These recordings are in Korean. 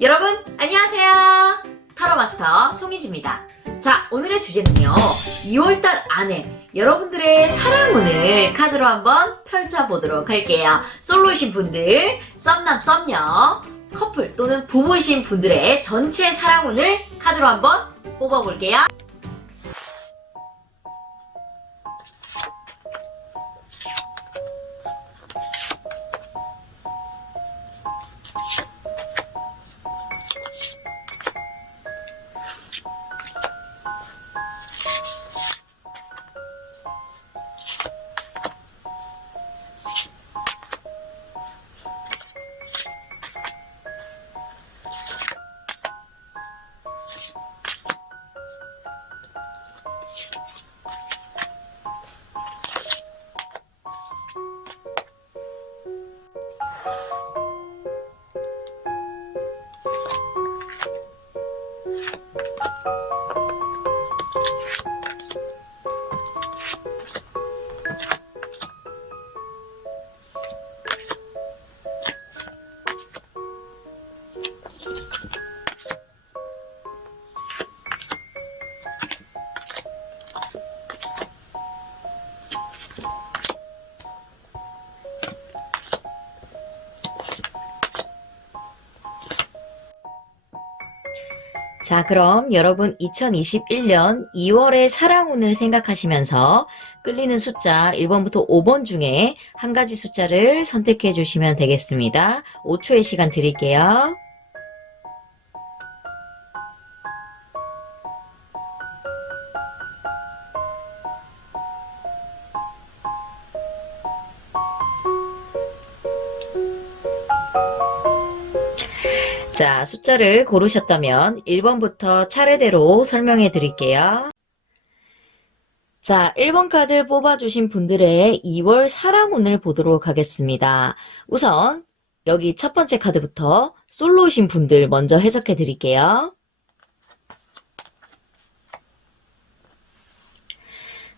여러분 안녕하세요. 타로마스터 송이지입니다. 자, 오늘의 주제는요, 2월달 안에 여러분들의 사랑운을 카드로 한번 펼쳐보도록 할게요. 솔로이신 분들, 썸남 썸녀, 커플 또는 부부이신 분들의 전체 사랑운을 카드로 한번 뽑아볼게요. 자, 그럼 여러분 2021년 2월의 사랑운을 생각하시면서 끌리는 숫자 1번부터 5번 중에 한 가지 숫자를 선택해 주시면 되겠습니다. 5초의 시간 드릴게요. 자, 숫자를 고르셨다면 1번부터 차례대로 설명해 드릴게요. 자, 1번 카드 뽑아주신 분들의 2월 사랑운을 보도록 하겠습니다. 우선 여기 첫 번째 카드부터 솔로이신 분들 먼저 해석해 드릴게요.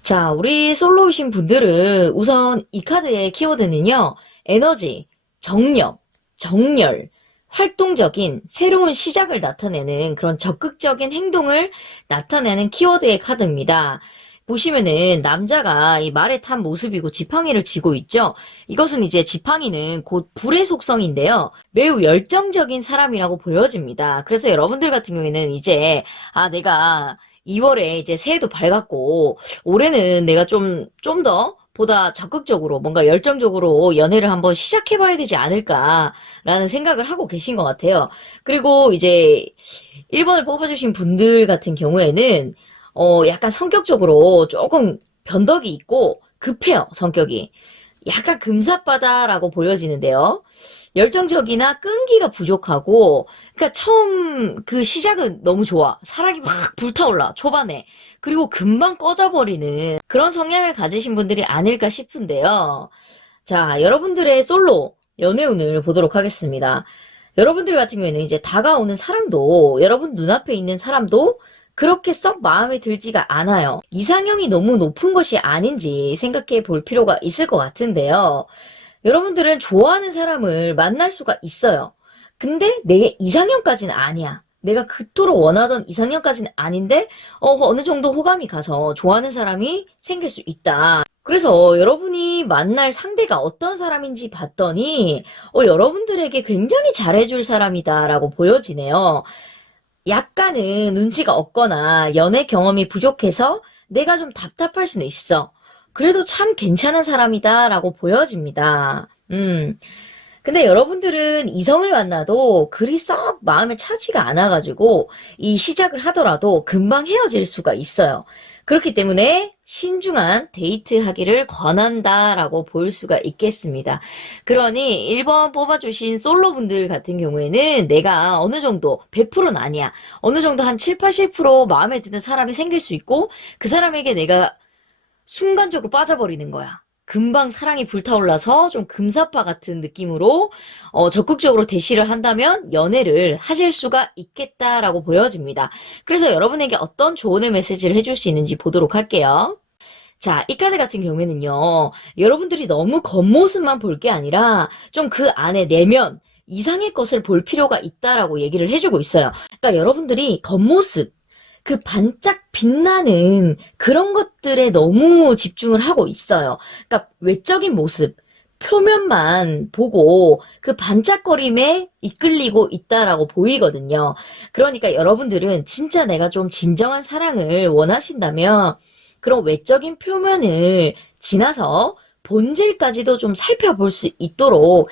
자, 우리 솔로이신 분들은 우선 이 카드의 키워드는요, 에너지, 정력, 정열, 활동적인 새로운 시작을 나타내는 그런 적극적인 행동을 나타내는 키워드의 카드입니다. 보시면은 남자가 이 말에 탄 모습이고 지팡이를 쥐고 있죠. 이것은 이제 지팡이는 곧 불의 속성인데요. 매우 열정적인 사람이라고 보여집니다. 그래서 여러분들 같은 경우에는 이제 내가 2월에 이제 새해도 밝았고 올해는 내가 좀 더 보다 적극적으로 뭔가 열정적으로 연애를 한번 시작해봐야 되지 않을까라는 생각을 하고 계신 것 같아요. 그리고 이제 1번을 뽑아주신 분들 같은 경우에는 약간 성격적으로 조금 변덕이 있고 급해요, 성격이. 약간 금사빠다라고 보여지는데요. 열정적이나 끈기가 부족하고, 그러니까 처음 그 시작은 너무 좋아. 사랑이 막 불타올라, 초반에. 그리고 금방 꺼져버리는 그런 성향을 가지신 분들이 아닐까 싶은데요. 자, 여러분들의 솔로 연애운을 보도록 하겠습니다. 여러분들 같은 경우에는 이제 다가오는 사람도, 여러분 눈앞에 있는 사람도 그렇게 썩 마음에 들지가 않아요. 이상형이 너무 높은 것이 아닌지 생각해 볼 필요가 있을 것 같은데요. 여러분들은 좋아하는 사람을 만날 수가 있어요. 근데 내 이상형까지는 아니야. 내가 그토록 원하던 이상형까지는 아닌데 어느 정도 호감이 가서 좋아하는 사람이 생길 수 있다. 그래서 여러분이 만날 상대가 어떤 사람인지 봤더니 여러분들에게 굉장히 잘해줄 사람이다라고 보여지네요. 약간은 눈치가 없거나 연애 경험이 부족해서 내가 좀 답답할 수는 있어. 그래도 참 괜찮은 사람이다라고 보여집니다. 근데 여러분들은 이성을 만나도 그리 썩 마음에 차지가 않아가지고 이 시작을 하더라도 금방 헤어질 수가 있어요. 그렇기 때문에 신중한 데이트하기를 권한다라고 볼 수가 있겠습니다. 그러니 1번 뽑아주신 솔로분들 같은 경우에는 내가 어느 정도 100%는 아니야. 어느 정도 한 7, 80% 마음에 드는 사람이 생길 수 있고 그 사람에게 내가 순간적으로 빠져버리는 거야. 금방 사랑이 불타올라서 좀 금사빠 같은 느낌으로 적극적으로 대시를 한다면 연애를 하실 수가 있겠다라고 보여집니다. 그래서 여러분에게 어떤 조언의 메시지를 해줄 수 있는지 보도록 할게요. 자, 이 카드 같은 경우에는요, 여러분들이 너무 겉모습만 볼 게 아니라 좀 그 안에 내면, 이상의 것을 볼 필요가 있다라고 얘기를 해주고 있어요. 그러니까 여러분들이 겉모습, 그 반짝 빛나는 그런 것들에 너무 집중을 하고 있어요. 그러니까 외적인 모습, 표면만 보고 그 반짝거림에 이끌리고 있다라고 보이거든요. 그러니까 여러분들은 진짜 내가 좀 진정한 사랑을 원하신다면 그런 외적인 표면을 지나서 본질까지도 좀 살펴볼 수 있도록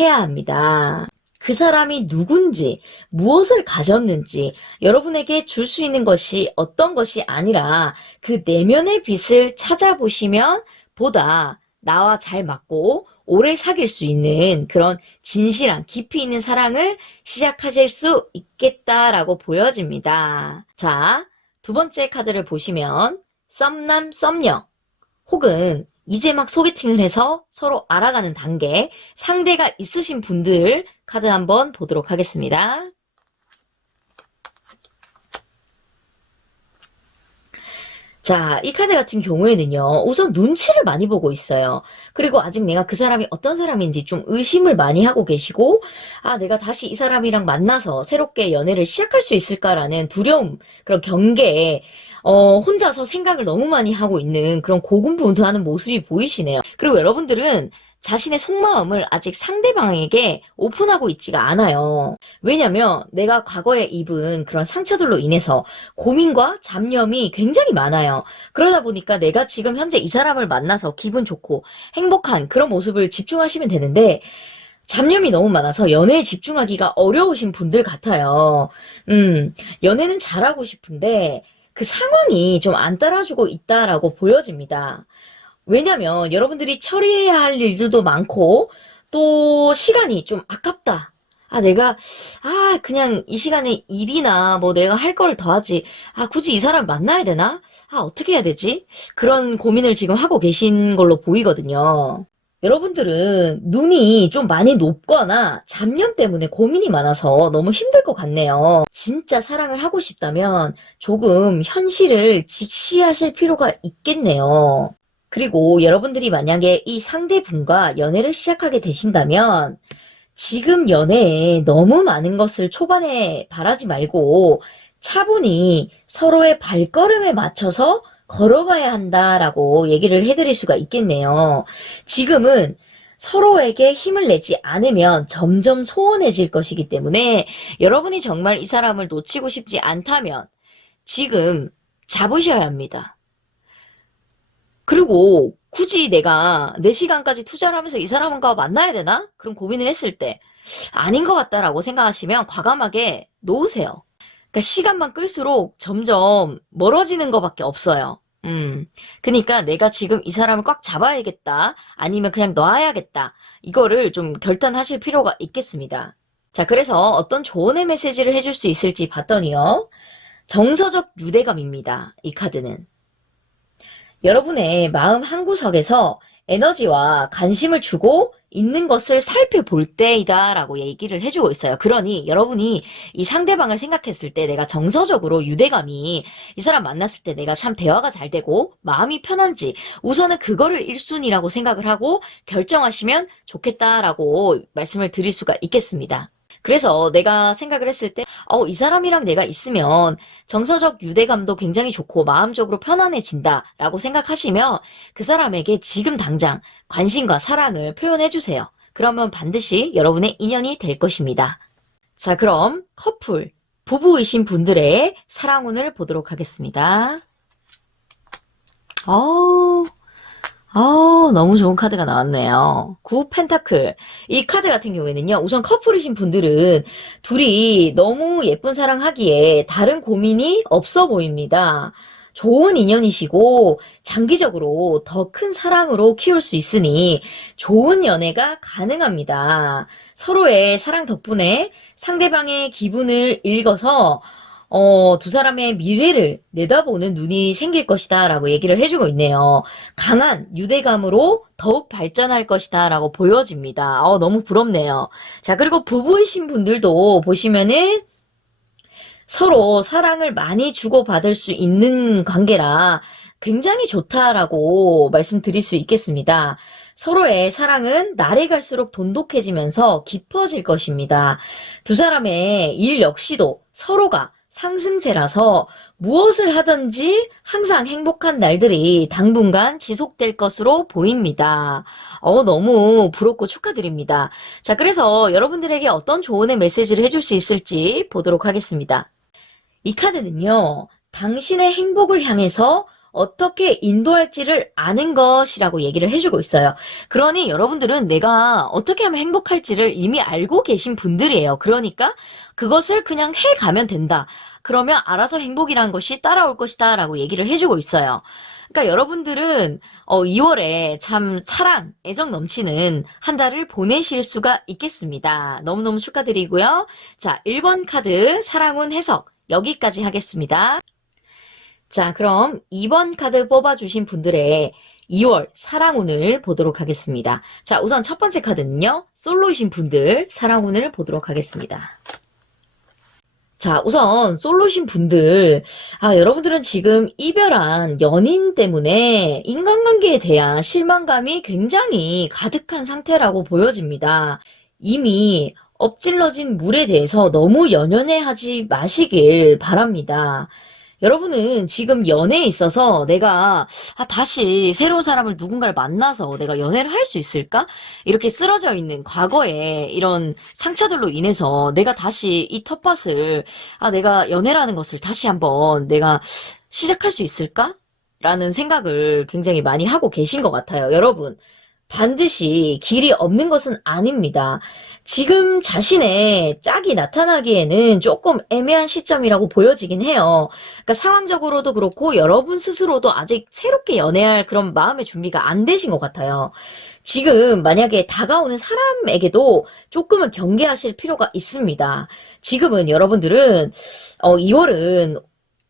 해야 합니다. 그 사람이 누군지, 무엇을 가졌는지, 여러분에게 줄 수 있는 것이 어떤 것이 아니라 그 내면의 빛을 찾아보시면 보다 나와 잘 맞고 오래 사귈 수 있는 그런 진실한 깊이 있는 사랑을 시작하실 수 있겠다라고 보여집니다. 자, 두 번째 카드를 보시면 썸남 썸녀 혹은 이제 막 소개팅을 해서 서로 알아가는 단계, 상대가 있으신 분들 카드 한번 보도록 하겠습니다. 자, 이 카드 같은 경우에는요, 우선 눈치를 많이 보고 있어요. 그리고 아직 내가 그 사람이 어떤 사람인지 좀 의심을 많이 하고 계시고, 아, 내가 다시 이 사람이랑 만나서 새롭게 연애를 시작할 수 있을까라는 두려움, 그런 경계에, 혼자서 생각을 너무 많이 하고 있는 그런 고군분투하는 모습이 보이시네요. 그리고 여러분들은 자신의 속마음을 아직 상대방에게 오픈하고 있지가 않아요. 왜냐면 내가 과거에 입은 그런 상처들로 인해서 고민과 잡념이 굉장히 많아요. 그러다 보니까 내가 지금 현재 이 사람을 만나서 기분 좋고 행복한 그런 모습을 집중하시면 되는데 잡념이 너무 많아서 연애에 집중하기가 어려우신 분들 같아요. 연애는 잘하고 싶은데 그 상황이 좀 안 따라주고 있다라고 보여집니다. 왜냐면 여러분들이 처리해야 할 일들도 많고 또 시간이 좀 아깝다. 아, 내가 그냥 이 시간에 일이나 뭐 내가 할 걸 더 하지. 아, 굳이 이 사람 만나야 되나? 아, 어떻게 해야 되지? 그런 고민을 지금 하고 계신 걸로 보이거든요. 여러분들은 눈이 좀 많이 높거나 잡념 때문에 고민이 많아서 너무 힘들 것 같네요. 진짜 사랑을 하고 싶다면 조금 현실을 직시하실 필요가 있겠네요. 그리고 여러분들이 만약에 이 상대분과 연애를 시작하게 되신다면 지금 연애에 너무 많은 것을 초반에 바라지 말고 차분히 서로의 발걸음에 맞춰서 걸어가야 한다라고 얘기를 해드릴 수가 있겠네요. 지금은 서로에게 힘을 내지 않으면 점점 소원해질 것이기 때문에 여러분이 정말 이 사람을 놓치고 싶지 않다면 지금 잡으셔야 합니다. 그리고 굳이 내가 내 시간까지 투자를 하면서 이 사람과 만나야 되나? 그런 고민을 했을 때 아닌 것 같다라고 생각하시면 과감하게 놓으세요. 그러니까 시간만 끌수록 점점 멀어지는 것밖에 없어요. 그러니까 내가 지금 이 사람을 꽉 잡아야겠다. 아니면 그냥 놔야겠다. 이거를 좀 결단하실 필요가 있겠습니다. 자, 그래서 어떤 조언의 메시지를 해줄 수 있을지 봤더니요. 정서적 유대감입니다. 이 카드는. 여러분의 마음 한구석에서 에너지와 관심을 주고 있는 것을 살펴볼 때이다 라고 얘기를 해주고 있어요. 그러니 여러분이 이 상대방을 생각했을 때 내가 정서적으로 유대감이 이 사람 만났을 때 내가 참 대화가 잘 되고 마음이 편한지 우선은 그거를 1순위라고 생각을 하고 결정하시면 좋겠다라고 말씀을 드릴 수가 있겠습니다. 그래서 내가 생각을 했을 때, 이 사람이랑 내가 있으면 정서적 유대감도 굉장히 좋고 마음적으로 편안해진다라고 생각하시면 그 사람에게 지금 당장 관심과 사랑을 표현해주세요. 그러면 반드시 여러분의 인연이 될 것입니다. 자, 그럼 커플, 부부이신 분들의 사랑운을 보도록 하겠습니다. 너무 좋은 카드가 나왔네요. 9 펜타클. 이 카드 같은 경우에는요, 우선 커플이신 분들은 둘이 너무 예쁜 사랑하기에 다른 고민이 없어 보입니다. 좋은 인연이시고, 장기적으로 더 큰 사랑으로 키울 수 있으니 좋은 연애가 가능합니다. 서로의 사랑 덕분에 상대방의 기분을 읽어서 두 사람의 미래를 내다보는 눈이 생길 것이다 라고 얘기를 해주고 있네요. 강한 유대감으로 더욱 발전할 것이다 라고 보여집니다. 너무 부럽네요. 자, 그리고 부부이신 분들도 보시면은 서로 사랑을 많이 주고받을 수 있는 관계라 굉장히 좋다라고 말씀드릴 수 있겠습니다. 서로의 사랑은 날이 갈수록 돈독해지면서 깊어질 것입니다. 두 사람의 일 역시도 서로가 상승세라서 무엇을 하든지 항상 행복한 날들이 당분간 지속될 것으로 보입니다. 너무 부럽고 축하드립니다. 자, 그래서 여러분들에게 어떤 조언의 메시지를 해줄 수 있을지 보도록 하겠습니다. 이 카드는요, 당신의 행복을 향해서 어떻게 인도할지를 아는 것이라고 얘기를 해주고 있어요. 그러니 여러분들은 내가 어떻게 하면 행복할지를 이미 알고 계신 분들이에요. 그러니까 그것을 그냥 해가면 된다. 그러면 알아서 행복이라는 것이 따라올 것이다 라고 얘기를 해주고 있어요. 그러니까 여러분들은 2월에 참 사랑, 애정 넘치는 한 달을 보내실 수가 있겠습니다. 너무너무 축하드리고요. 자, 1번 카드 사랑운 해석 여기까지 하겠습니다. 자, 그럼 2번 카드 뽑아주신 분들의 2월 사랑운을 보도록 하겠습니다. 자, 우선 첫 번째 카드는요, 솔로이신 분들 사랑운을 보도록 하겠습니다. 자, 우선 솔로이신 분들, 여러분들은 지금 이별한 연인 때문에 인간관계에 대한 실망감이 굉장히 가득한 상태라고 보여집니다. 이미 엎질러진 물에 대해서 너무 연연해하지 마시길 바랍니다. 여러분은 지금 연애에 있어서 내가 다시 새로운 사람을 누군가를 만나서 내가 연애를 할 수 있을까? 이렇게 쓰러져 있는 과거의 이런 상처들로 인해서 내가 다시 이 텃밭을 내가 연애라는 것을 다시 한번 내가 시작할 수 있을까? 라는 생각을 굉장히 많이 하고 계신 것 같아요. 여러분, 반드시 길이 없는 것은 아닙니다. 지금 자신의 짝이 나타나기에는 조금 애매한 시점이라고 보여지긴 해요. 그러니까 상황적으로도 그렇고 여러분 스스로도 아직 새롭게 연애할 그런 마음의 준비가 안 되신 것 같아요. 지금 만약에 다가오는 사람에게도 조금은 경계하실 필요가 있습니다. 지금은 여러분들은 2월은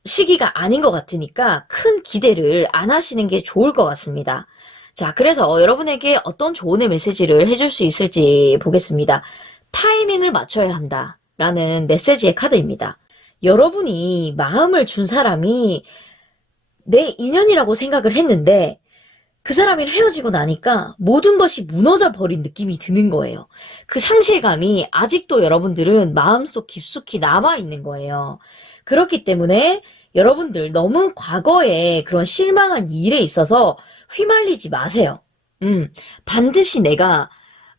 시기가 아닌 것 같으니까 큰 기대를 안 하시는 게 좋을 것 같습니다. 자, 그래서 여러분에게 어떤 조언의 메시지를 해줄 수 있을지 보겠습니다. 타이밍을 맞춰야 한다 라는 메시지의 카드입니다. 여러분이 마음을 준 사람이 내 인연이라고 생각을 했는데 그 사람이 헤어지고 나니까 모든 것이 무너져 버린 느낌이 드는 거예요. 그 상실감이 아직도 여러분들은 마음속 깊숙이 남아있는 거예요. 그렇기 때문에 여러분들 너무 과거에 그런 실망한 일에 있어서 휘말리지 마세요. 반드시 내가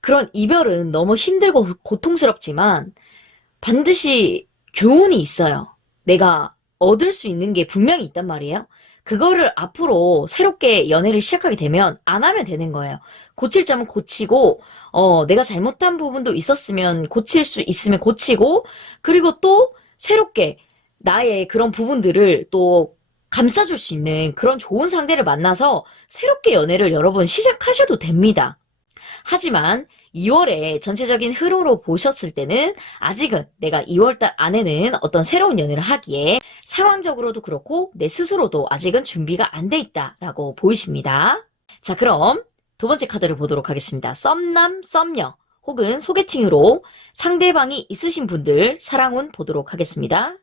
그런 이별은 너무 힘들고 고통스럽지만 반드시 교훈이 있어요. 내가 얻을 수 있는 게 분명히 있단 말이에요. 그거를 앞으로 새롭게 연애를 시작하게 되면 안 하면 되는 거예요. 고칠 점은 고치고 내가 잘못한 부분도 있었으면 고칠 수 있으면 고치고 그리고 또 새롭게 나의 그런 부분들을 또 감싸줄 수 있는 그런 좋은 상대를 만나서 새롭게 연애를 여러분 시작하셔도 됩니다. 하지만 2월에 전체적인 흐름으로 보셨을 때는 아직은 내가 2월달 안에는 어떤 새로운 연애를 하기에 상황적으로도 그렇고 내 스스로도 아직은 준비가 안 돼 있다라고 보이십니다. 자, 그럼 두 번째 카드를 보도록 하겠습니다. 썸남, 썸녀 혹은 소개팅으로 상대방이 있으신 분들 사랑운 보도록 하겠습니다.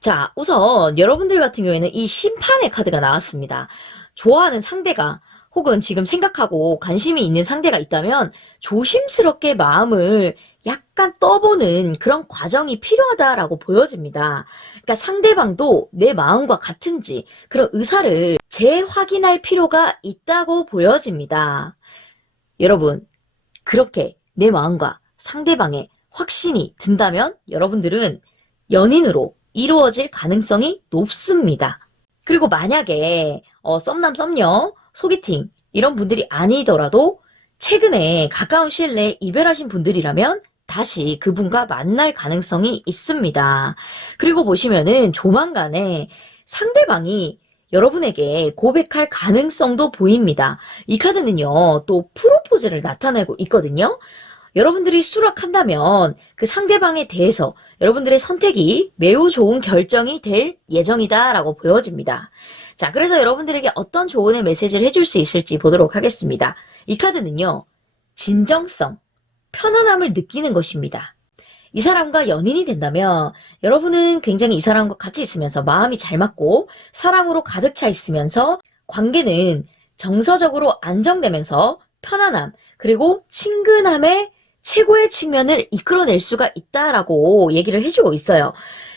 자, 우선 여러분들 같은 경우에는 이 심판의 카드가 나왔습니다. 좋아하는 상대가 혹은 지금 생각하고 관심이 있는 상대가 있다면 조심스럽게 마음을 약간 떠보는 그런 과정이 필요하다라고 보여집니다. 그러니까 상대방도 내 마음과 같은지 그런 의사를 재확인할 필요가 있다고 보여집니다. 여러분, 그렇게 내 마음과 상대방의 확신이 든다면 여러분들은 연인으로 이루어질 가능성이 높습니다. 그리고 만약에 썸남 썸녀 소개팅 이런 분들이 아니더라도 최근에 가까운 시일 내에 이별하신 분들이라면 다시 그분과 만날 가능성이 있습니다. 그리고 보시면은 조만간에 상대방이 여러분에게 고백할 가능성도 보입니다. 이 카드는요, 또 프로포즈를 나타내고 있거든요. 여러분들이 수락한다면 그 상대방에 대해서 여러분들의 선택이 매우 좋은 결정이 될 예정이다라고 보여집니다. 자, 그래서 여러분들에게 어떤 조언의 메시지를 해줄 수 있을지 보도록 하겠습니다. 이 카드는요, 진정성, 편안함을 느끼는 것입니다. 이 사람과 연인이 된다면 여러분은 굉장히 이 사람과 같이 있으면서 마음이 잘 맞고 사랑으로 가득 차 있으면서 관계는 정서적으로 안정되면서 편안함, 그리고 친근함의 최고의 측면을 이끌어낼 수가 있다라고 얘기를 해주고 있어요.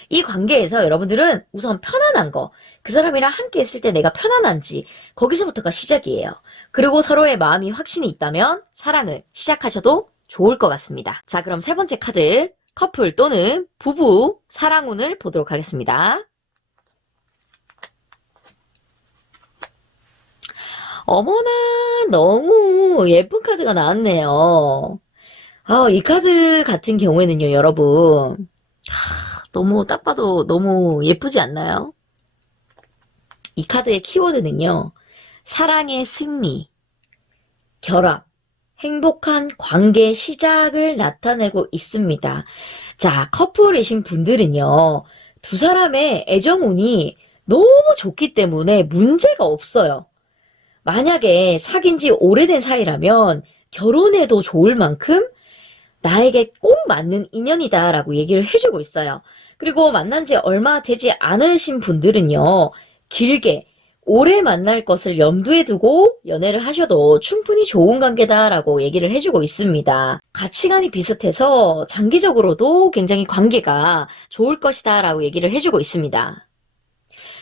이 관계에서 여러분들은 우선 편안한 거, 그 사람이랑 함께 있을 때 내가 편안한지, 거기서부터가 시작이에요. 그리고 서로의 마음이 확신이 있다면 사랑을 시작하셔도 좋을 것 같습니다. 자, 그럼 세 번째 카드, 커플 또는 부부 사랑운을 보도록 하겠습니다. 어머나, 너무 예쁜 카드가 나왔네요. 이 카드 같은 경우에는요, 여러분. 너무 딱 봐도 너무 예쁘지 않나요? 이 카드의 키워드는요, 사랑의 승리, 결합, 행복한 관계 시작을 나타내고 있습니다. 자, 커플이신 분들은요, 두 사람의 애정운이 너무 좋기 때문에 문제가 없어요. 만약에 사귄 지 오래된 사이라면 결혼해도 좋을 만큼 나에게 꼭 맞는 인연이다라고 얘기를 해주고 있어요. 그리고 만난 지 얼마 되지 않으신 분들은요, 길게 오래 만날 것을 염두에 두고 연애를 하셔도 충분히 좋은 관계다라고 얘기를 해주고 있습니다. 가치관이 비슷해서 장기적으로도 굉장히 관계가 좋을 것이다라고 얘기를 해주고 있습니다.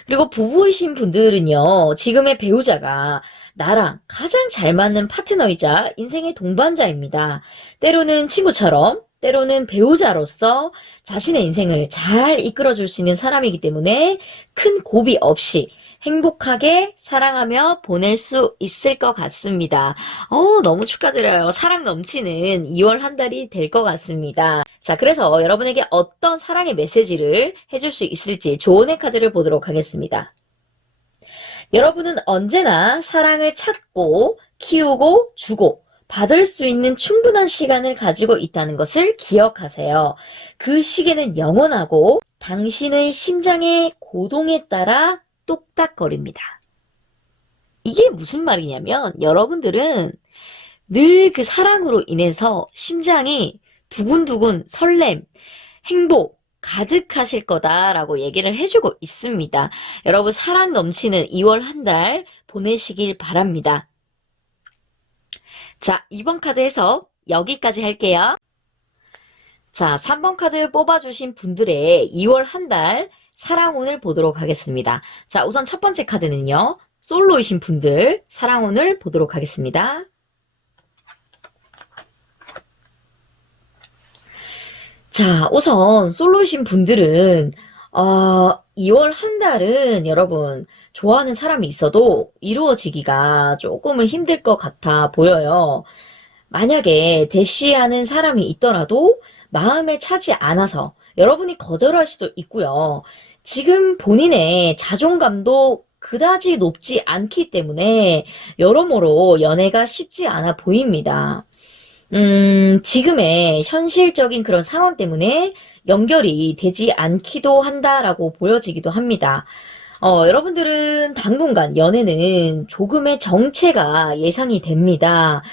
그리고 부부이신 분들은요, 지금의 배우자가 나랑 가장 잘 맞는 파트너이자 인생의 동반자입니다. 때로는 친구처럼, 때로는 배우자로서 자신의 인생을 잘 이끌어줄 수 있는 사람이기 때문에 큰 고비 없이 행복하게 사랑하며 보낼 수 있을 것 같습니다. 너무 축하드려요. 사랑 넘치는 2월 한 달이 될 것 같습니다. 자, 그래서 여러분에게 어떤 사랑의 메시지를 해줄 수 있을지 조언의 카드를 보도록 하겠습니다. 여러분은 언제나 사랑을 찾고 키우고 주고 받을 수 있는 충분한 시간을 가지고 있다는 것을 기억하세요. 그 시계는 영원하고 당신의 심장의 고동에 따라 똑딱거립니다. 이게 무슨 말이냐면 여러분들은 늘 그 사랑으로 인해서 심장이 두근두근 설렘, 행복 가득하실 거다라고 얘기를 해주고 있습니다. 여러분 사랑 넘치는 2월 한 달 보내시길 바랍니다. 자, 2번 카드 해석 여기까지 할게요. 자, 3번 카드 뽑아주신 분들의 2월 한 달 사랑운을 보도록 하겠습니다. 자, 우선 첫 번째 카드는요. 솔로이신 분들 사랑운을 보도록 하겠습니다. 자, 우선 솔로이신 분들은 2월 한 달은 여러분 좋아하는 사람이 있어도 이루어지기가 조금은 힘들 것 같아 보여요. 만약에 대시하는 사람이 있더라도 마음에 차지 않아서 여러분이 거절할 수도 있고요. 지금 본인의 자존감도 그다지 높지 않기 때문에 여러모로 연애가 쉽지 않아 보입니다. 지금의 현실적인 그런 상황 때문에 연결이 되지 않기도 한다라고 보여지기도 합니다. 여러분들은 당분간 연애는 조금의 정체가 예상이 됩니다.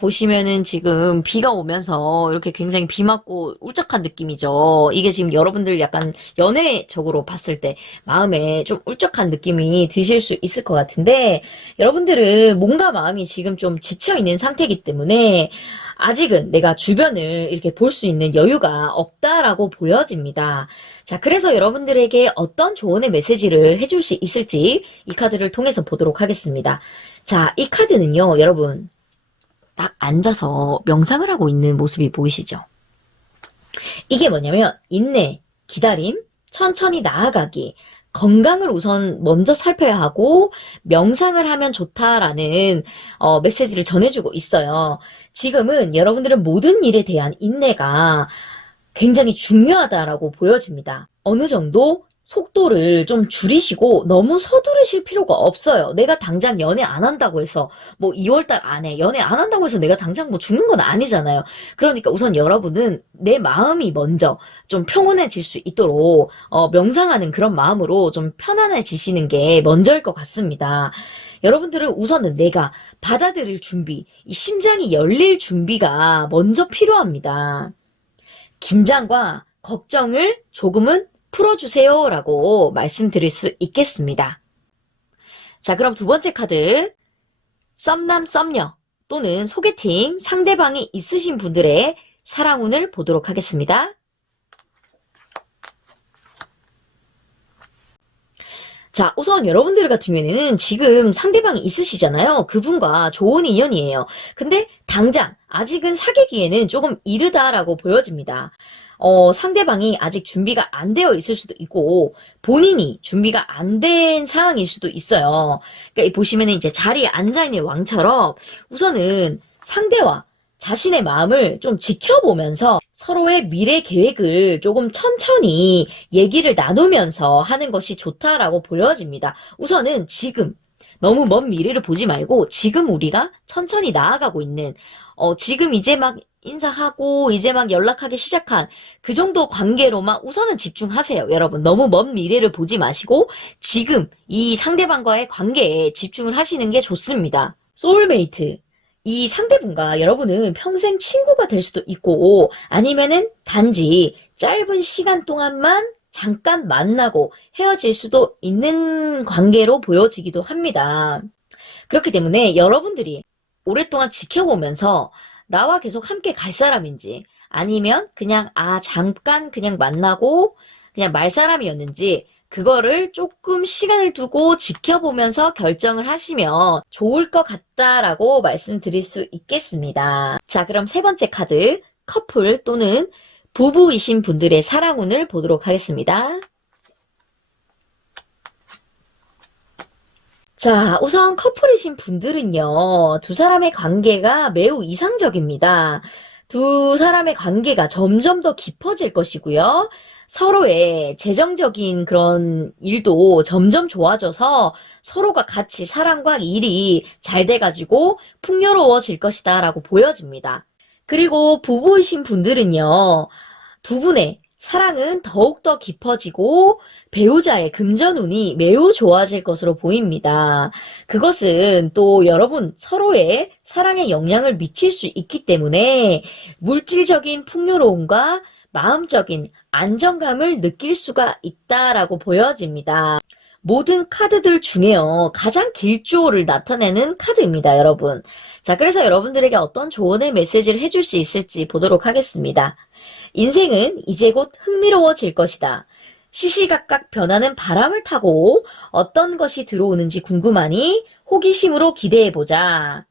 보시면은 지금 비가 오면서 이렇게 굉장히 비 맞고 울적한 느낌이죠. 이게 지금 여러분들 약간 연애적으로 봤을 때 마음에 좀 울적한 느낌이 드실 수 있을 것 같은데 여러분들은 몸과 마음이 지금 좀 지쳐있는 상태이기 때문에 아직은 내가 주변을 이렇게 볼 수 있는 여유가 없다라고 보여집니다. 자, 그래서 여러분들에게 어떤 조언의 메시지를 해줄 수 있을지 이 카드를 통해서 보도록 하겠습니다. 자, 이 카드는요, 여러분. 딱 앉아서 명상을 하고 있는 모습이 보이시죠? 이게 뭐냐면 인내, 기다림, 천천히 나아가기, 건강을 우선 먼저 살펴야 하고 명상을 하면 좋다라는 메시지를 전해주고 있어요. 지금은 여러분들은 모든 일에 대한 인내가 굉장히 중요하다라고 보여집니다. 어느 정도 속도를 좀 줄이시고 너무 서두르실 필요가 없어요. 내가 당장 연애 안 한다고 해서 뭐 2월달 안에 연애 안 한다고 해서 내가 당장 뭐 죽는 건 아니잖아요. 그러니까 우선 여러분은 내 마음이 먼저 좀 평온해질 수 있도록 명상하는 그런 마음으로 좀 편안해지시는 게 먼저일 것 같습니다. 여러분들은 우선은 내가 받아들일 준비, 이 심장이 열릴 준비가 먼저 필요합니다. 긴장과 걱정을 조금은 풀어주세요 라고 말씀드릴 수 있겠습니다. 자, 그럼 두 번째 카드. 썸남 썸녀 또는 소개팅 상대방이 있으신 분들의 사랑운을 보도록 하겠습니다. 자, 우선 여러분들 같은 경우에는 지금 상대방이 있으시잖아요. 그분과 좋은 인연이에요. 근데 당장 아직은 사귀기에는 조금 이르다라고 보여집니다. 상대방이 아직 준비가 안 되어 있을 수도 있고 본인이 준비가 안 된 상황일 수도 있어요. 그러니까 보시면은 이제 자리에 앉아 있는 왕처럼 우선은 상대와 자신의 마음을 좀 지켜보면서 서로의 미래 계획을 조금 천천히 얘기를 나누면서 하는 것이 좋다라고 보여집니다. 우선은 지금 너무 먼 미래를 보지 말고 지금 우리가 천천히 나아가고 있는 지금 이제 막 인사하고 이제 막 연락하기 시작한 그 정도 관계로만 우선은 집중하세요. 여러분 너무 먼 미래를 보지 마시고 지금 이 상대방과의 관계에 집중을 하시는 게 좋습니다. 소울메이트, 이 상대분과 여러분은 평생 친구가 될 수도 있고 아니면은 단지 짧은 시간 동안만 잠깐 만나고 헤어질 수도 있는 관계로 보여지기도 합니다. 그렇기 때문에 여러분들이 오랫동안 지켜보면서 나와 계속 함께 갈 사람인지 아니면 그냥 잠깐 그냥 만나고 그냥 말 사람이었는지 그거를 조금 시간을 두고 지켜보면서 결정을 하시면 좋을 것 같다라고 말씀드릴 수 있겠습니다. 자, 그럼 세 번째 카드, 커플 또는 부부이신 분들의 사랑운을 보도록 하겠습니다. 자, 우선 커플이신 분들은요, 두 사람의 관계가 매우 이상적입니다. 두 사람의 관계가 점점 더 깊어질 것이고요. 서로의 재정적인 그런 일도 점점 좋아져서 서로가 같이 사랑과 일이 잘 돼가지고 풍요로워질 것이다 라고 보여집니다. 그리고 부부이신 분들은요, 두 분의 사랑은 더욱더 깊어지고 배우자의 금전운이 매우 좋아질 것으로 보입니다. 그것은 또 여러분 서로의 사랑에 영향을 미칠 수 있기 때문에 물질적인 풍요로움과 마음적인 안정감을 느낄 수가 있다라고 보여집니다. 모든 카드들 중에요, 가장 길조를 나타내는 카드입니다, 여러분. 자, 그래서 여러분들에게 어떤 조언의 메시지를 해줄 수 있을지 보도록 하겠습니다. 인생은 이제 곧 흥미로워질 것이다. 시시각각 변하는 바람을 타고 어떤 것이 들어오는지 궁금하니 호기심으로 기대해보자.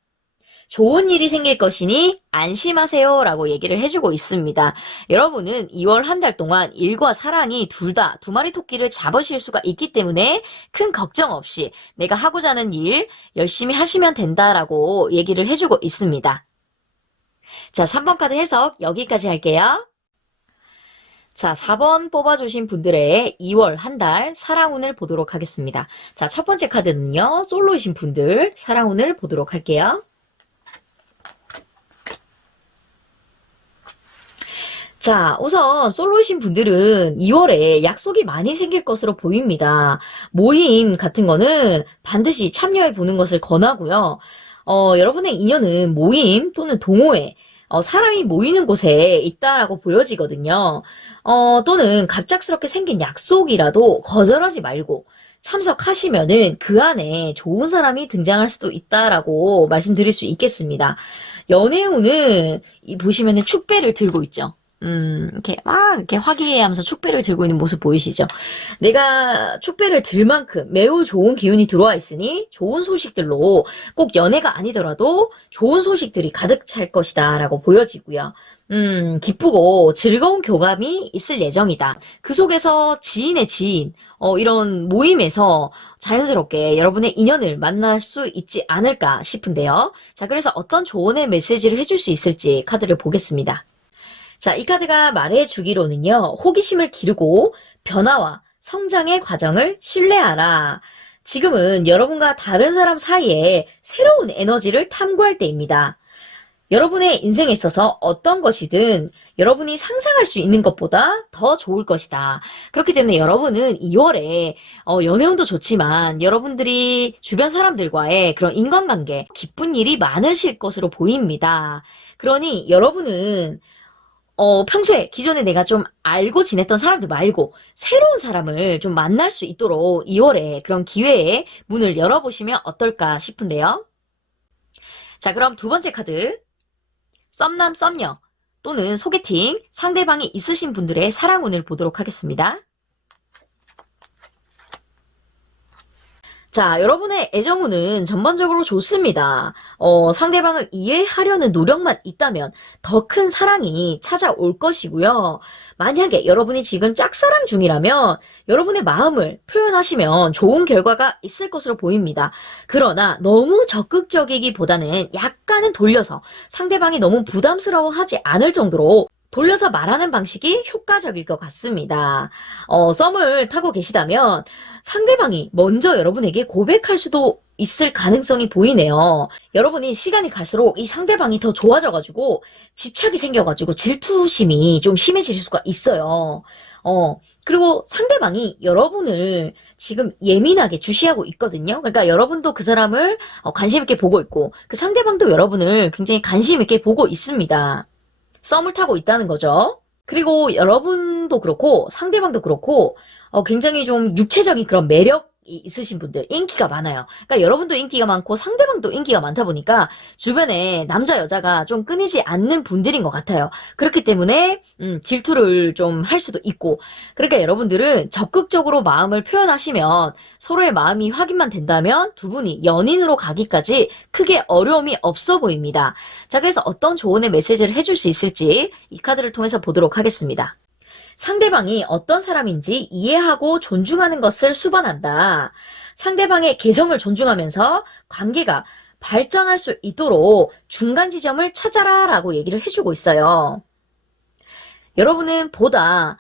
좋은 일이 생길 것이니 안심하세요 라고 얘기를 해주고 있습니다. 여러분은 2월 한 달 동안 일과 사랑이 둘 다 두 마리 토끼를 잡으실 수가 있기 때문에 큰 걱정 없이 내가 하고자 하는 일 열심히 하시면 된다라고 얘기를 해주고 있습니다. 자, 3번 카드 해석 여기까지 할게요. 자, 4번 뽑아주신 분들의 2월 한 달 사랑운을 보도록 하겠습니다. 자, 첫 번째 카드는요, 솔로이신 분들 사랑운을 보도록 할게요. 자, 우선 솔로이신 분들은 2월에 약속이 많이 생길 것으로 보입니다. 모임 같은 거는 반드시 참여해 보는 것을 권하고요. 여러분의 인연은 모임 또는 동호회, 사람이 모이는 곳에 있다라고 보여지거든요. 또는 갑작스럽게 생긴 약속이라도 거절하지 말고 참석하시면은 그 안에 좋은 사람이 등장할 수도 있다라고 말씀드릴 수 있겠습니다. 연애운은 보시면은 축배를 들고 있죠. 이렇게 막 이렇게 화기애애하면서 축배를 들고 있는 모습 보이시죠? 내가 축배를 들 만큼 매우 좋은 기운이 들어와 있으니 좋은 소식들로 꼭 연애가 아니더라도 좋은 소식들이 가득 찰 것이다 라고 보여지고요. 기쁘고 즐거운 교감이 있을 예정이다. 그 속에서 지인의 지인, 이런 모임에서 자연스럽게 여러분의 인연을 만날 수 있지 않을까 싶은데요. 자, 그래서 어떤 조언의 메시지를 해줄 수 있을지 카드를 보겠습니다. 자, 이 카드가 말해주기로는요, 호기심을 기르고 변화와 성장의 과정을 신뢰하라. 지금은 여러분과 다른 사람 사이에 새로운 에너지를 탐구할 때입니다. 여러분의 인생에 있어서 어떤 것이든 여러분이 상상할 수 있는 것보다 더 좋을 것이다. 그렇기 때문에 여러분은 2월에 연애운도 좋지만 여러분들이 주변 사람들과의 그런 인간관계, 기쁜 일이 많으실 것으로 보입니다. 그러니 여러분은 평소에 기존에 내가 좀 알고 지냈던 사람들 말고 새로운 사람을 좀 만날 수 있도록 2월에 그런 기회에 문을 열어보시면 어떨까 싶은데요. 자, 그럼 두 번째 카드. 썸남, 썸녀 또는 소개팅, 상대방이 있으신 분들의 사랑운을 보도록 하겠습니다. 자, 여러분의 애정운은 전반적으로 좋습니다. 상대방을 이해하려는 노력만 있다면 더 큰 사랑이 찾아올 것이고요. 만약에 여러분이 지금 짝사랑 중이라면 여러분의 마음을 표현하시면 좋은 결과가 있을 것으로 보입니다. 그러나 너무 적극적이기보다는 약간은 돌려서 상대방이 너무 부담스러워하지 않을 정도로 돌려서 말하는 방식이 효과적일 것 같습니다. 썸을 타고 계시다면 상대방이 먼저 여러분에게 고백할 수도 있을 가능성이 보이네요. 여러분이 시간이 갈수록 이 상대방이 더 좋아져가지고 집착이 생겨가지고 질투심이 좀 심해질 수가 있어요. 그리고 상대방이 여러분을 지금 예민하게 주시하고 있거든요. 그러니까 여러분도 그 사람을 관심 있게 보고 있고 그 상대방도 여러분을 굉장히 관심 있게 보고 있습니다. 썸을 타고 있다는 거죠. 그리고 여러분도 그렇고 상대방도 그렇고 굉장히 좀 육체적인 그런 매력이 있으신 분들, 인기가 많아요. 그러니까 여러분도 인기가 많고 상대방도 인기가 많다 보니까 주변에 남자 여자가 좀 끊이지 않는 분들인 것 같아요. 그렇기 때문에 질투를 좀 할 수도 있고, 그러니까 여러분들은 적극적으로 마음을 표현하시면 서로의 마음이 확인만 된다면 두 분이 연인으로 가기까지 크게 어려움이 없어 보입니다. 자, 그래서 어떤 조언의 메시지를 해줄 수 있을지 이 카드를 통해서 보도록 하겠습니다. 상대방이 어떤 사람인지 이해하고 존중하는 것을 수반한다. 상대방의 개성을 존중하면서 관계가 발전할 수 있도록 중간 지점을 찾아라 라고 얘기를 해주고 있어요. 여러분은 보다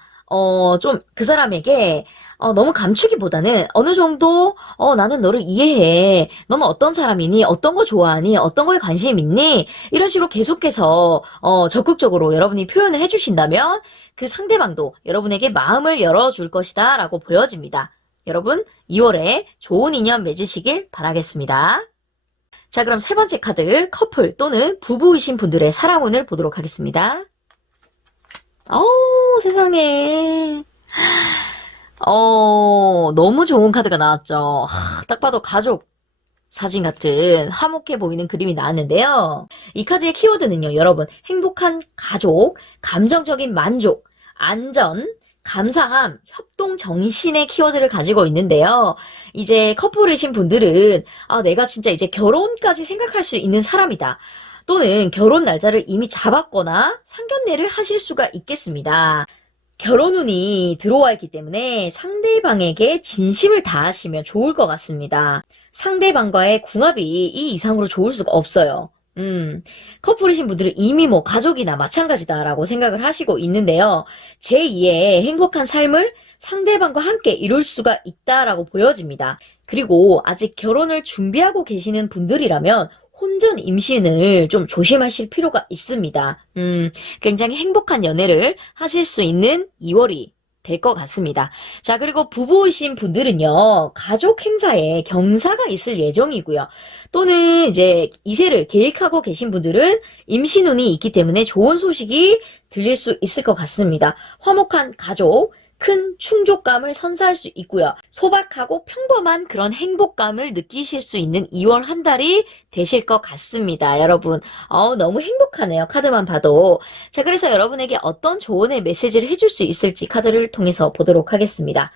좀 그 사람에게 너무 감추기보다는 어느 정도 나는 너를 이해해. 너는 어떤 사람이니? 어떤 거 좋아하니? 어떤 거에 관심 있니? 이런 식으로 계속해서 적극적으로 여러분이 표현을 해주신다면 그 상대방도 여러분에게 마음을 열어줄 것이다 라고 보여집니다. 여러분 2월에 좋은 인연 맺으시길 바라겠습니다. 자, 그럼 세 번째 카드 커플 또는 부부이신 분들의 사랑운을 보도록 하겠습니다. 세상에. 너무 좋은 카드가 나왔죠. 딱 봐도 가족 사진 같은 화목해 보이는 그림이 나왔는데요. 이 카드의 키워드는요, 여러분, 행복한 가족, 감정적인 만족, 안전, 감사함, 협동 정신의 키워드를 가지고 있는데요. 이제 커플이신 분들은 내가 진짜 이제 결혼까지 생각할 수 있는 사람이다. 또는 결혼 날짜를 이미 잡았거나 상견례를 하실 수가 있겠습니다. 결혼운이 들어와 있기 때문에 상대방에게 진심을 다하시면 좋을 것 같습니다. 상대방과의 궁합이 이 이상으로 좋을 수가 없어요. 커플이신 분들은 이미 뭐 가족이나 마찬가지다라고 생각을 하시고 있는데요. 제2의 행복한 삶을 상대방과 함께 이룰 수가 있다라고 보여집니다. 그리고 아직 결혼을 준비하고 계시는 분들이라면 혼전 임신을 좀 조심하실 필요가 있습니다. 굉장히 행복한 연애를 하실 수 있는 2월이 될 것 같습니다. 자, 그리고 부부이신 분들은요, 가족 행사에 경사가 있을 예정이고요. 또는 이제 이세를 계획하고 계신 분들은 임신운이 있기 때문에 좋은 소식이 들릴 수 있을 것 같습니다. 화목한 가족, 큰 충족감을 선사할 수 있고요. 소박하고 평범한 그런 행복감을 느끼실 수 있는 2월 한 달이 되실 것 같습니다. 여러분, 너무 행복하네요. 카드만 봐도. 자, 그래서 여러분에게 어떤 조언의 메시지를 해줄 수 있을지 카드를 통해서 보도록 하겠습니다.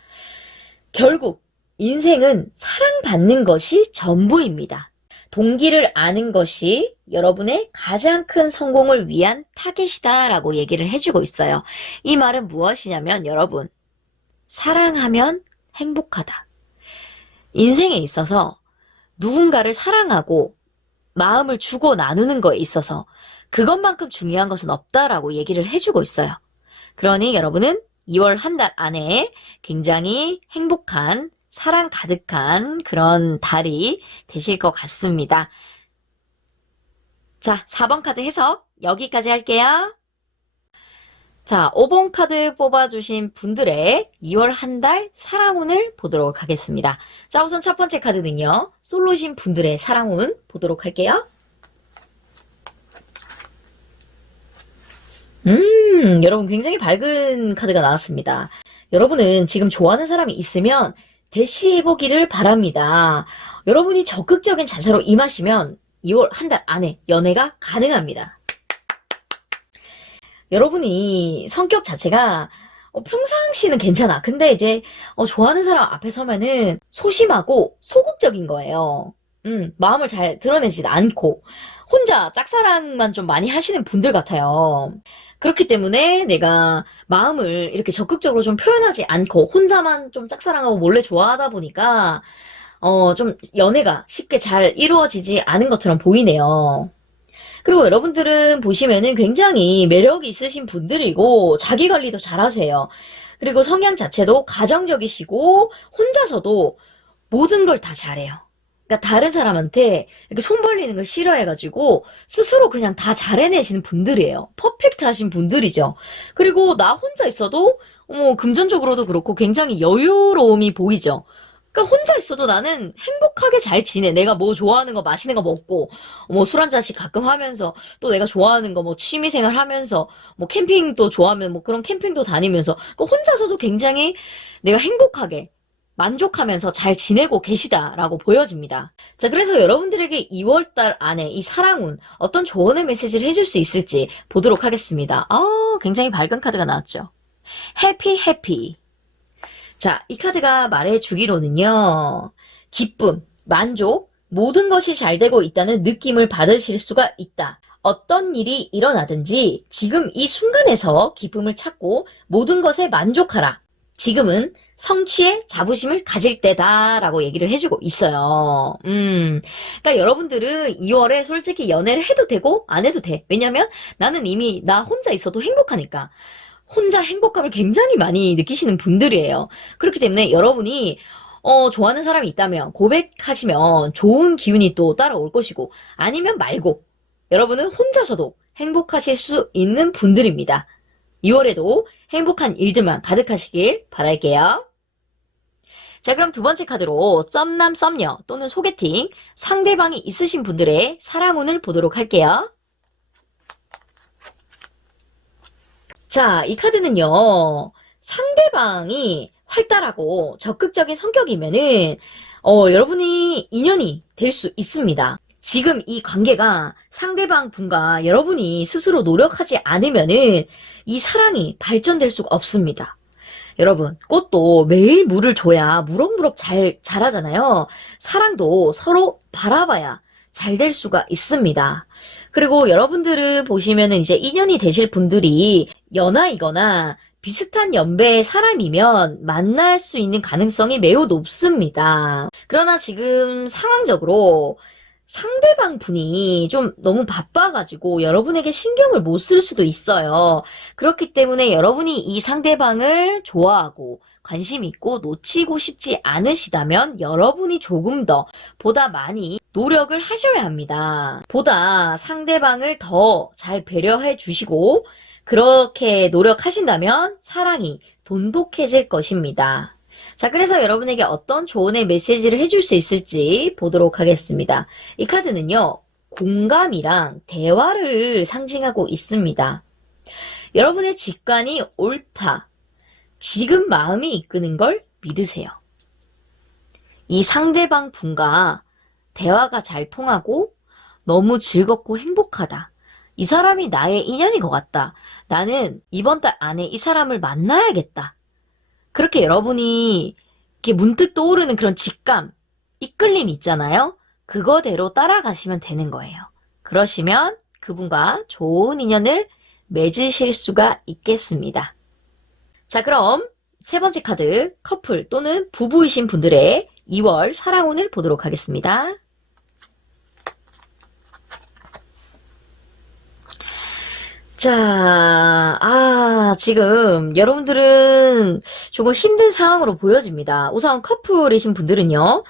결국 인생은 사랑받는 것이 전부입니다. 동기를 아는 것이 여러분의 가장 큰 성공을 위한 타겟이다 라고 얘기를 해주고 있어요. 이 말은 무엇이냐면 여러분, 사랑하면 행복하다. 인생에 있어서 누군가를 사랑하고 마음을 주고 나누는 거에 있어서 그것만큼 중요한 것은 없다라고 얘기를 해주고 있어요. 그러니 여러분은 2월 한 달 안에 굉장히 행복한 사랑 가득한 그런 달이 되실 것 같습니다. 자, 4번 카드 해석 여기까지 할게요. 자, 5번 카드 뽑아주신 분들의 2월 한 달 사랑운을 보도록 하겠습니다. 자, 우선 첫 번째 카드는요, 솔로신 분들의 사랑운 보도록 할게요. 여러분 굉장히 밝은 카드가 나왔습니다. 여러분은 지금 좋아하는 사람이 있으면 대시해보기를 바랍니다. 여러분이 적극적인 자세로 임하시면 2월 한 달 안에 연애가 가능합니다. 여러분이 성격 자체가 평상시는 괜찮아. 근데 이제 좋아하는 사람 앞에 서면은 소심하고 소극적인 거예요. 마음을 잘 드러내지 않고 혼자 짝사랑만 좀 많이 하시는 분들 같아요. 그렇기 때문에 내가 마음을 이렇게 적극적으로 좀 표현하지 않고 혼자만 좀 짝사랑하고 몰래 좋아하다 보니까 좀 연애가 쉽게 잘 이루어지지 않은 것처럼 보이네요. 그리고 여러분들은 보시면은 굉장히 매력이 있으신 분들이고 자기 관리도 잘하세요. 그리고 성향 자체도 가정적이시고 혼자서도 모든 걸 다 잘해요. 그러니까 다른 사람한테 이렇게 손 벌리는 걸 싫어해가지고 스스로 그냥 다 잘 해내시는 분들이에요. 퍼펙트 하신 분들이죠. 그리고 나 혼자 있어도 금전적으로도 그렇고 굉장히 여유로움이 보이죠. 그러니까 혼자 있어도 나는 행복하게 잘 지내. 내가 뭐 좋아하는 거 맛있는 거 먹고 뭐 술 한 잔씩 가끔 하면서 또 내가 좋아하는 거 뭐 취미생활 하면서 뭐 캠핑도 좋아하면 뭐 그런 캠핑도 다니면서 그러니까 혼자서도 굉장히 내가 행복하게 만족하면서 잘 지내고 계시다라고 보여집니다. 자, 그래서 여러분들에게 2월달 안에 이 사랑운 어떤 조언의 메시지를 해줄 수 있을지 보도록 하겠습니다. 굉장히 밝은 카드가 나왔죠. 해피 해피. 자, 이 카드가 말해주기로는요. 기쁨, 만족, 모든 것이 잘 되고 있다는 느낌을 받으실 수가 있다. 어떤 일이 일어나든지 지금 이 순간에서 기쁨을 찾고 모든 것에 만족하라. 지금은 성취의 자부심을 가질 때다라고 얘기를 해주고 있어요. 그러니까 여러분들은 2월에 솔직히 연애를 해도 되고 안 해도 돼. 왜냐면 나는 이미 나 혼자 있어도 행복하니까. 혼자 행복감을 굉장히 많이 느끼시는 분들이에요. 그렇기 때문에 여러분이 좋아하는 사람이 있다면 고백하시면 좋은 기운이 또 따라올 것이고 아니면 말고 여러분은 혼자서도 행복하실 수 있는 분들입니다. 2월에도 행복한 일들만 가득하시길 바랄게요. 자, 그럼 두 번째 카드로 썸남 썸녀 또는 소개팅 상대방이 있으신 분들의 사랑운을 보도록 할게요. 자, 이 카드는요. 상대방이 활달하고 적극적인 성격이면은 여러분이 인연이 될 수 있습니다. 지금 이 관계가 상대방 분과 여러분이 스스로 노력하지 않으면은 이 사랑이 발전될 수가 없습니다. 여러분, 꽃도 매일 물을 줘야 무럭무럭 잘 자라잖아요. 사랑도 서로 바라봐야 잘 될 수가 있습니다. 그리고 여러분들은 보시면은 이제 인연이 되실 분들이 연하이거나 비슷한 연배의 사람이면 만날 수 있는 가능성이 매우 높습니다. 그러나 지금 상황적으로 상대방 분이 좀 너무 바빠가지고 여러분에게 신경을 못 쓸 수도 있어요. 그렇기 때문에 여러분이 이 상대방을 좋아하고 관심 있고 놓치고 싶지 않으시다면 여러분이 조금 더 보다 많이 노력을 하셔야 합니다. 보다 상대방을 더 잘 배려해 주시고 그렇게 노력하신다면 사랑이 돈독해질 것입니다. 자, 그래서 여러분에게 어떤 조언의 메시지를 해줄 수 있을지 보도록 하겠습니다. 이 카드는요, 공감이랑 대화를 상징하고 있습니다. 여러분의 직관이 옳다. 지금 마음이 이끄는 걸 믿으세요. 이 상대방 분과 대화가 잘 통하고 너무 즐겁고 행복하다. 이 사람이 나의 인연인 것 같다. 나는 이번 달 안에 이 사람을 만나야겠다. 그렇게 여러분이 이렇게 문득 떠오르는 그런 직감, 이끌림이 있잖아요. 그거대로 따라가시면 되는 거예요. 그러시면 그분과 좋은 인연을 맺으실 수가 있겠습니다. 자, 그럼 세 번째 카드, 커플 또는 부부이신 분들의 2월 사랑운을 보도록 하겠습니다. 자, 지금 여러분들은 조금 힘든 상황으로 보여집니다. 우선 커플이신 분들은요,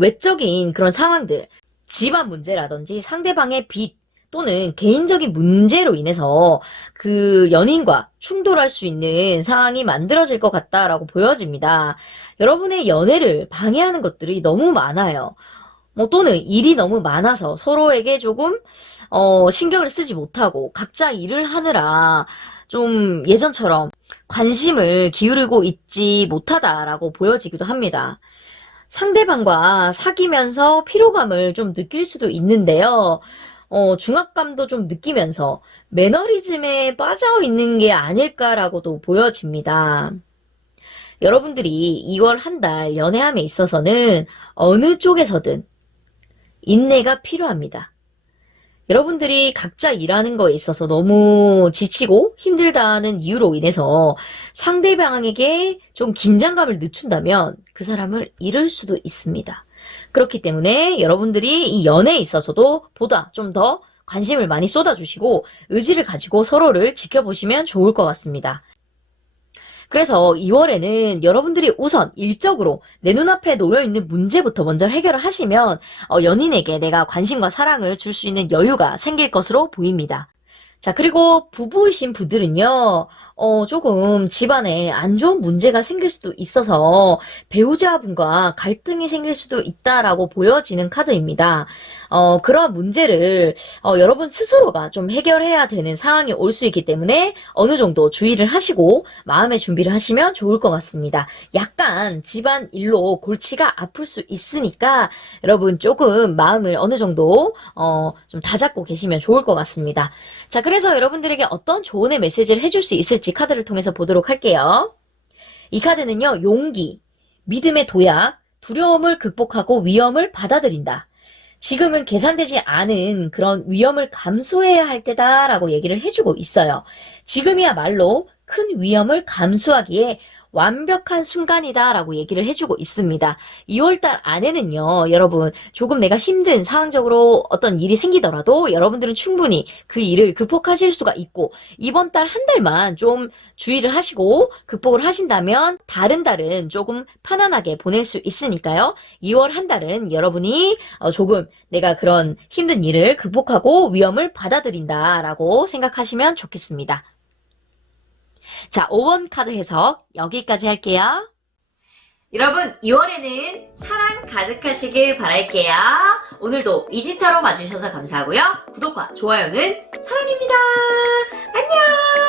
외적인 그런 상황들, 집안 문제라든지 상대방의 빚 또는 개인적인 문제로 인해서 그 연인과 충돌할 수 있는 상황이 만들어질 것 같다라고 보여집니다. 여러분의 연애를 방해하는 것들이 너무 많아요. 뭐 또는 일이 너무 많아서 서로에게 조금 신경을 쓰지 못하고 각자 일을 하느라 좀 예전처럼 관심을 기울이고 있지 못하다라고 보여지기도 합니다. 상대방과 사귀면서 피로감을 좀 느낄 수도 있는데요. 중압감도 좀 느끼면서 매너리즘에 빠져 있는 게 아닐까라고도 보여집니다. 여러분들이 2월 한 달 연애함에 있어서는 어느 쪽에서든 인내가 필요합니다. 여러분들이 각자 일하는 거에 있어서 너무 지치고 힘들다는 이유로 인해서 상대방에게 좀 긴장감을 늦춘다면 그 사람을 잃을 수도 있습니다. 그렇기 때문에 여러분들이 이 연애에 있어서도 보다 좀 더 관심을 많이 쏟아주시고 의지를 가지고 서로를 지켜보시면 좋을 것 같습니다. 그래서 2월에는 여러분들이 우선 일적으로 내 눈앞에 놓여있는 문제부터 먼저 해결을 하시면 연인에게 내가 관심과 사랑을 줄 수 있는 여유가 생길 것으로 보입니다. 자, 그리고 부부이신 분들은요, 조금 집안에 안 좋은 문제가 생길 수도 있어서 배우자분과 갈등이 생길 수도 있다라고 보여지는 카드입니다. 그런 문제를, 여러분 스스로가 좀 해결해야 되는 상황이 올 수 있기 때문에 어느 정도 주의를 하시고 마음의 준비를 하시면 좋을 것 같습니다. 약간 집안 일로 골치가 아플 수 있으니까 여러분 조금 마음을 어느 정도, 좀 다잡고 계시면 좋을 것 같습니다. 자, 그래서 여러분들에게 어떤 조언의 메시지를 해줄 수 있을지 카드를 통해서 보도록 할게요. 이 카드는요, 용기, 믿음의 도약, 두려움을 극복하고 위험을 받아들인다. 지금은 계산되지 않은 그런 위험을 감수해야 할 때다라고 얘기를 해주고 있어요. 지금이야말로 큰 위험을 감수하기에 완벽한 순간이다라고 얘기를 해주고 있습니다. 2월달 안에는요, 여러분, 조금 내가 힘든 상황적으로 어떤 일이 생기더라도 여러분들은 충분히 그 일을 극복하실 수가 있고, 이번 달 한 달만 좀 주의를 하시고 극복을 하신다면 다른 달은 조금 편안하게 보낼 수 있으니까요. 2월 한 달은 여러분이 조금 내가 그런 힘든 일을 극복하고 위험을 받아들인다라고 생각하시면 좋겠습니다. 자, 5번 카드 해석 여기까지 할게요. 여러분, 2월에는 사랑 가득하시길 바랄게요. 오늘도 이지타로 봐주셔서 감사하고요. 구독과 좋아요는 사랑입니다. 안녕!